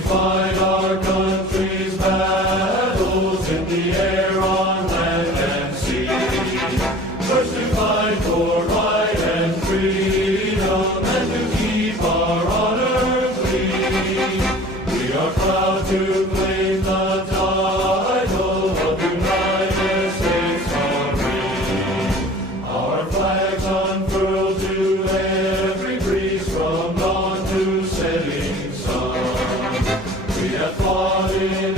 fight our country's battles in the air, on land and sea. First to fight for right and freedom, and to keep our honor clean. We are proud to claim the title of United States Army. Our flags unfurled to every breeze, from dawn to setting sun. We have fought in